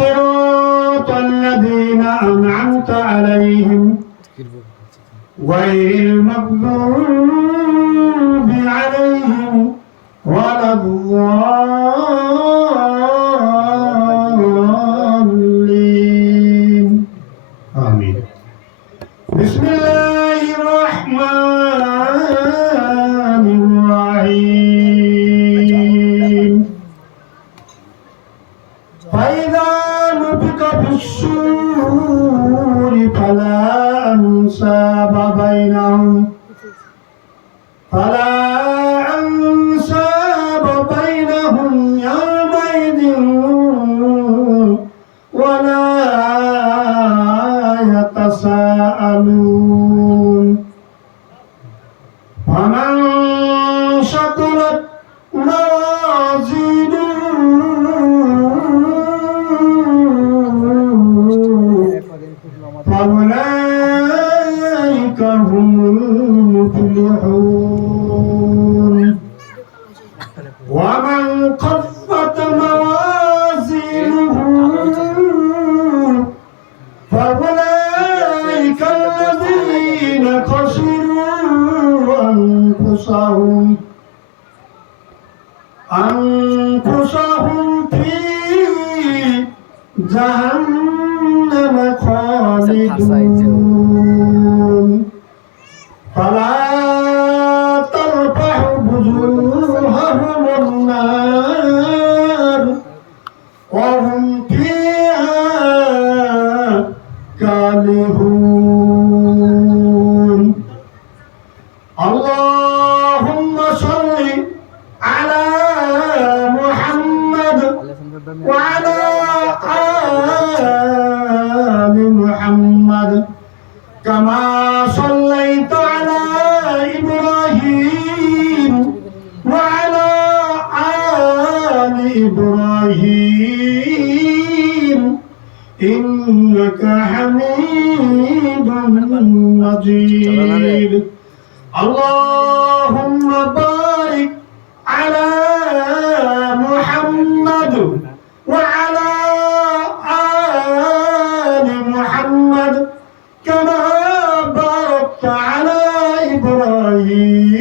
صراط الذين أنعمت عليهم غير المغضوب um, Allah.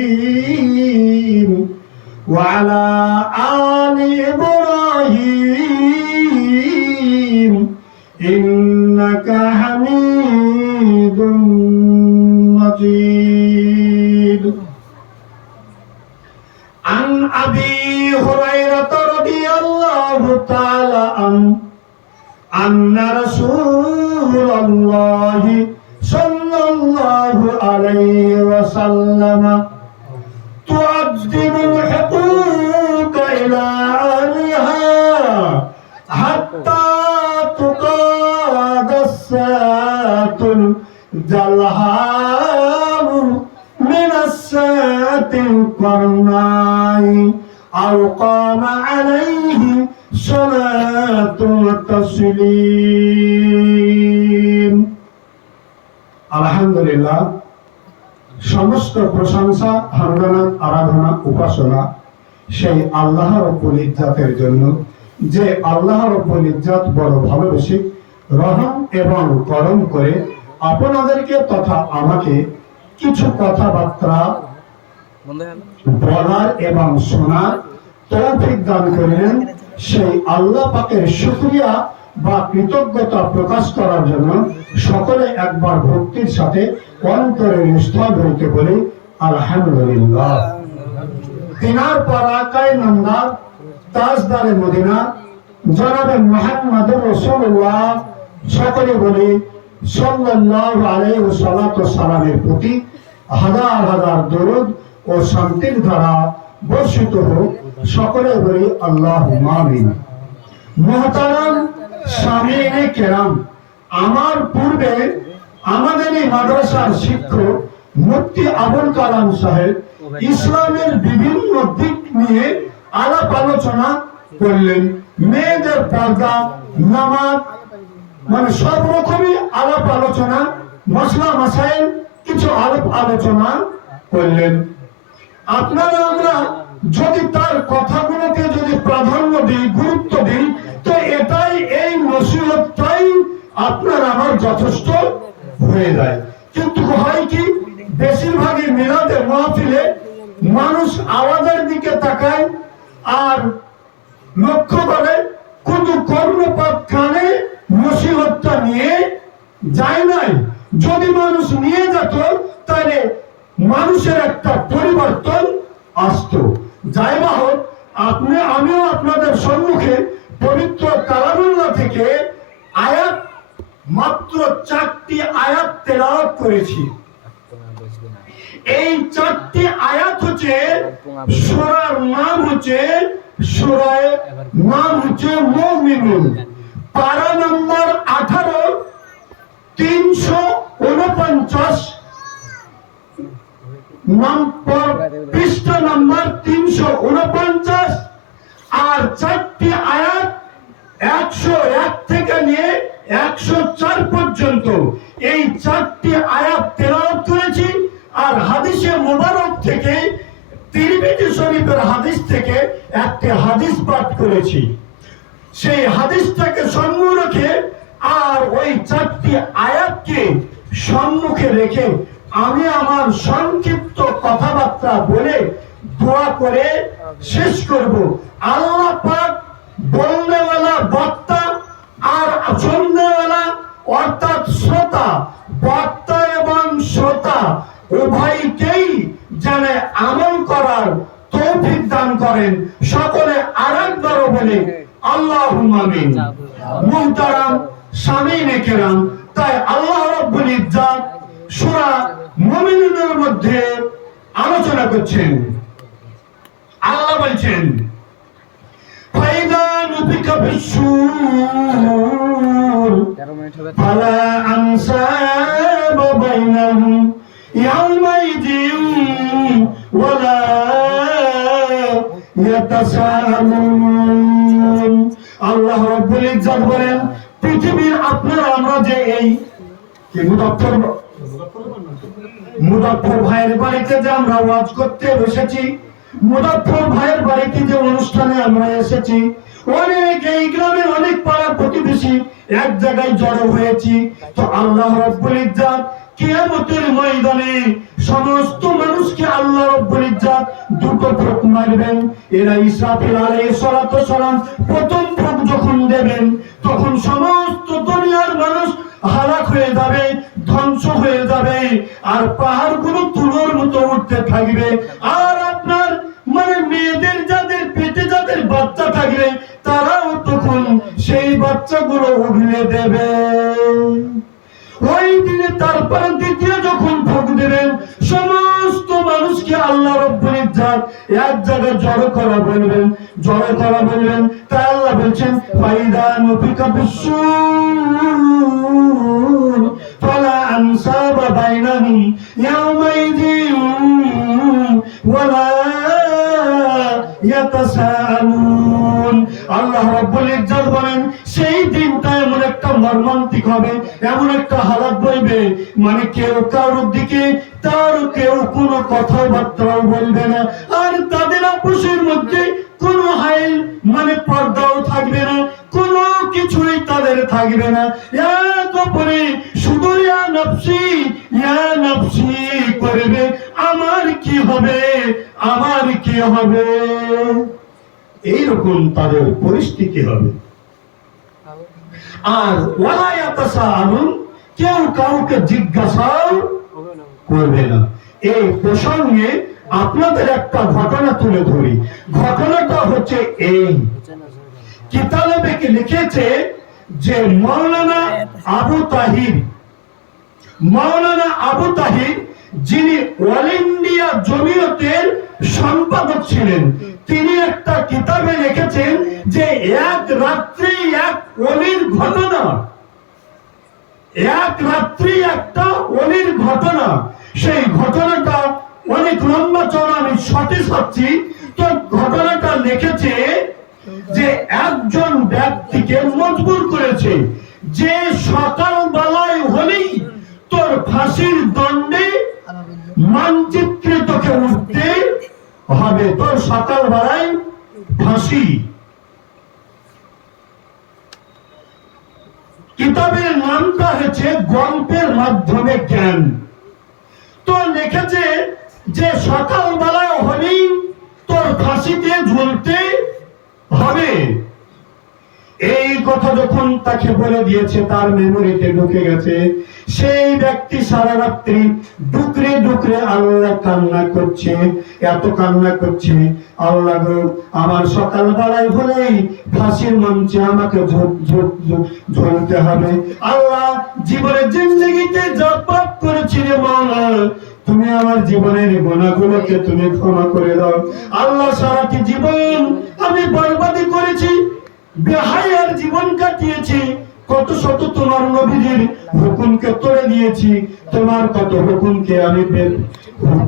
إبراهيم وعلى آل إبراهيم إنك حميد مجيد عن أبي هريرة رضي الله تعالى عنه أن رسول الله صلى الله عليه وسلم. تقدم الحقوق إلى أهلها حتى تقاد الساعة الجلهاء من الساعة القرناء. أو قام عليه صلاة التسليم. আলহামদুলিল্লাহ, সমস্ত প্রশংসা আরাধনা, উপাসনা সেই জন্য। যে বড় ভালোবেসে রহম এবং করম করে আপনাদেরকে তথা আমাকে কিছু কথাবার্তা বলার এবং শোনার তৌফিক দান করলেন। সেই আল্লাহ পাকের শুকরিয়া বা কৃতজ্ঞতা প্রকাশ করার জন্য সকলে একবার ভক্তির সাথে অন্তরের স্থল হইতে বলি, আলহামদুলিল্লাহ। তিনার পর আকায় নন্দার তাজদারে মদিনা, জনাবে মোহাম্মদ রসুল্লাহ, সকলে বলি সালামের প্রতি হাজার হাজার দরুদ ও শান্তির দ্বারা বর্ষিত হোক, সকলে বলি আল্লাহ মহতারাম স্বামীনে কেরাম। আমার পূর্বে আমাদের এই মাদ্রাসার শিক্ষক মুফতি আবুল কালাম সাহেব ইসলামের বিভিন্ন দিক নিয়ে আলাপ আলোচনা করলেন। মেয়েদের পর্দা, নামাজ মানে সব রকমই আলাপ আলোচনা, মশলা মাসাইল, কিছু আলাপ আলোচনা করলেন। আপনারা আমরা যদি তার কথাগুলোকে যদি প্রাধান্য দিই, গুরুত্ব দিই, তো এটাই আপনার আমার যথেষ্ট হয়ে যায়। কিন্তু হয় কি, বেশিরভাগই মিলাদে মাহফিলে মানুষ আওয়াজের দিকে তাকায় আর লক্ষ্য করে কিন্তু কর্ণপাত কানে নসিহতটা নিয়ে যায় নাই। যদি মানুষ নিয়ে যেত, তাহলে মানুষের একটা পরিবর্তন আসতো। যাই বা হোক, আপনি, আমিও আপনাদের সম্মুখে পবিত্র কালামুল্লাহ থেকে মাত্র চারটি আয়াত তেলাওয়াত করেছি। এই চারটি আয়াত হচ্ছে সূরার নাম হচ্ছে সূরায় নাম হচ্ছে মুমিনুন। পারা নম্বর তিনশো উনপঞ্চাশ। আর চারটি আয়াত একশো এক থেকে নিয়ে পর্যন্ত এই চারটি আয়াত তেলাওয়াত করেছি আর হাদিসে মোবারক থেকে তিরমিজি শরীফের হাদিস থেকে একটি হাদিস পাঠ করেছি। সেই হাদিসটাকে সম্মুখ রেখে আর ওই চারটি আয়াতকে সম্মুখে রেখে আমি আমার সংক্ষিপ্ত কথাবার্তা বলে দোয়া করে শেষ করব। আল্লাহ পাক বলনেওয়ালা বক্তা আর শুননেওয়ালা অর্থাৎ শ্রোতা, বক্তা এবং শ্রোতা উভয়কেই যেন আমল করার তৌফিক দান করেন। সকলে আরেকবারও বলে আল্লাহ মুহতারাম স্বামীনে কেরাম তাই আল্লাহ রব্বুল ইজ্জাত সূরা মধ্যে আলোচনা করছেন। আল্লাহ বলছেন, ফাইদা নুফিকা ফিসসূর তেরো মিনিট হবে فلا أنساب بينهم يومئذ ولا يتساءلون আল্লাহ রব্বুল ইজ্জত বলেন পৃথিবীর আপনারা আমরা যে এই কি মুদফর মুদফর ভাইয়ের বাড়িতে যে আমরা ওয়াজ করতে বসেছি ভাইয়ের বাড়িতে যে অনুষ্ঠানে আমরা এসেছি, অনেক এই গ্রামের অনেক পাড়া প্রতিবেশী এক জায়গায় জড়ো হয়েছি। তো আল্লাহ রব্বুল ইজ্জাত কিয়ামতের ময়দানে সমস্ত মানুষকে আল্লাহ রব্বুল ইজ্জাত দুটো ফোঁক মারবেন। এরা ইসরাফিল আলাইহিস সালাতু সালাম প্রথম ফোঁক যখন দেবেন, তখন সমস্ত দুনিয়ার মানুষ হালাক হয়ে যাবে, ধ্বংস হয়ে যাবে, আর পাহাড়গুলো তুলোর মতো উঠতে থাকবে। আর আপনার মানে মেয়েদের যাদের পেটে যাদের বাচ্চা থাকবে, তারাও তখন সেই বাচ্চাগুলো উগলে দেবে। ওই দিনে তারপরে দ্বিতীয় যখন ভোগ দেবেন, সমস্ত মানুষকে আল্লাহ রব্বুল ইজ্জাত এক জায়গায় জড়ো করা বলবেন, জড়ো করা বলবেন। তাই আল্লাহ বলছেন, ফাইদা নফিকা বিসুর ফালা আনসাবা বাইনাহুম ইয়াউমাইযিন ওয়ালা আল্লাহ রাব্বুল ইজ্জত বলেন, সেই দিনটা এমন একটা মর্মান্তিক হবে, এমন একটা হালাত বইবে মানে কেউ কারোর দিকে, তার কেউ কোনো কথাবার্তাও বলবে না। আর তাদের আপোষের মধ্যে কোনো হাইল মানে পর্দাও থাকবে না, কোনো কিছুই তাদের থাকবে না। এক অপরে শুধু ইয়া নফসি ইয়া নফসি করবে, আমার কি হবে? আমার কি হবে? এইরকম তাদের পরিস্থিতি হবে? আর কেউ কাউকে জিজ্ঞাসাও করবে না। এই প্রসঙ্গে আপনাদের একটা ঘটনা তুলে ধরি। ঘটনাটা হচ্ছে এই। কিতাবে কি লিখেছে যে মৌলানা আবু তাহির মৌলানা আবু তাহির যিনি অল ইন্ডিয়া জমিয়তের সম্পাদক ছিলেন তিনি একটা কিতাবে লিখেছেন যে এক রাত্রি এক অলির ঘটনা। এক রাত্রি একটা অলির ঘটনা। সেই ঘটনাটা অনেক লম্বা চড়া আমি সঠিক হচ্ছি তো ঘটনাটা লিখেছে যে একজন ব্যক্তিকে মজবুর করেছে। যে সকাল বেলায় হলেই তোর ফাঁসির হবে তোর সকাল বেলায় ফাঁসি। কিতাবের নামটা হয়েছে গল্পের মাধ্যমে জ্ঞান। তো লিখেছে যে সকাল বেলায় হলেই তোর ফাঁসিতে ঝুলতে হবে। এই কথা যখন তাকে বলে দিয়েছে, তার মেমোরিতে ঢুকে গেছে, সেই ব্যক্তি সারা রাত্রি ডুকরে ডুকরে আল্লাহ কান্না করছে, এত কান্না করছে, আল্লাহ আমার সকাল বেলায় হলেই ফাঁসির মঞ্চে আমাকে ঝুলতে হবে। আল্লাহ জীবনের জিন্দগিতে যা করেছি রে মাওলা, তুমি আমার জীবনের গুণাগুলোকে তুমি ক্ষমা করে দাও। আল্লাহ সারাটি জীবন আমি করেছি বেহায়ার জীবন কাটিয়েছি, কত শত তোমার নবীজির হুকুমকে তোড়ে দিয়েছি, তোমার কত হুকুমকে আমি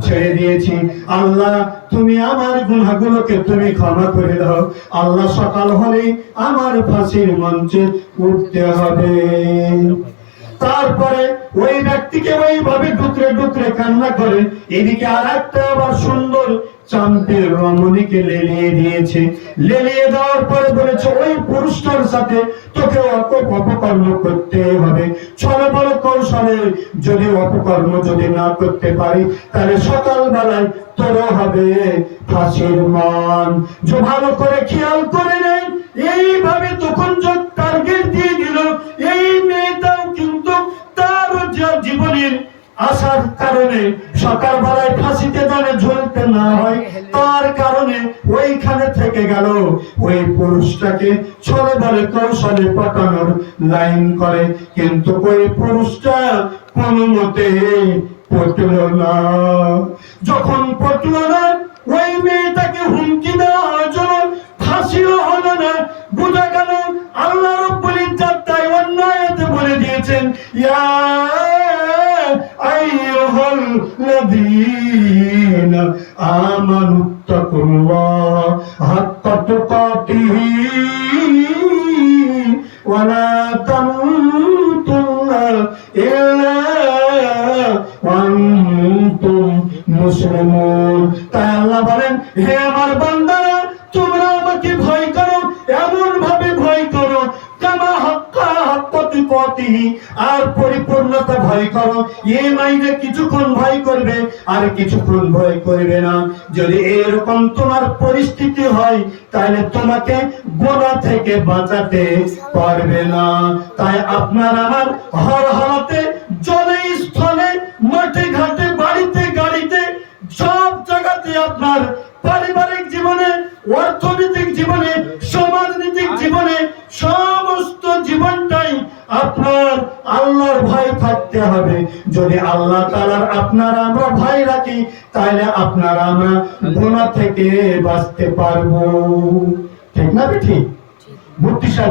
ছেড়ে দিয়েছি। আল্লাহ, তুমি আমার গুনাহগুলোকে তুমি ক্ষমা করে দাও। আল্লাহ, সকাল হলেই আমার ফাঁসির মঞ্চে উঠতে হবে। তারপরে ওই ব্যক্তিকে ওইভাবে ডুকরে ডুকরে কান্না করে, এদিকে আর একটা আবার সুন্দর চাম্পের রমণীকে লেলিয়ে দিয়েছে। লেলিয়ে দেওয়ার পরে বলেছে, ওই পুরুষটার সাথে তোকে অত অপকর্ম করতে হবে। ছলে বড় কৌশলে যদি অপকর্ম যদি না করতে পারি, তাহলে সকাল বেলায় তোর হবে ফাঁসির মান। যে ভালো করে খেয়াল করে নেই পুরুষটাকে ছলে বলে কৌশলে পটানোর লাইন করে। কিন্তু ওই পুরুষটা কোনো মতে পটল না। যখন পটল না ওই মেয়েটাকে হুমকি দেওয়া আমাকে ভয় করো এমন ভাবে ভয় করো, কামা হাক্কা হাক্কাতি আর পরিপূর্ণতা ভয় করো। মাইনে কিছুক্ষণ ভয় করবে, আর কিছুক্ষণ ভয় করবে না। যদি এরকম তোমার পরিস্থিতি হয়, তাহলে তোমাকে গোনা থেকে বাঁচাতে পারবে না। তাই আপনার আমার হর হারাতে আপনার আমরা ভাই রাখি তাহলে আপনারা আমরা গোনা থেকে বাঁচতে পারব। ঠিক না ঠিক। মূর্তি সাহেব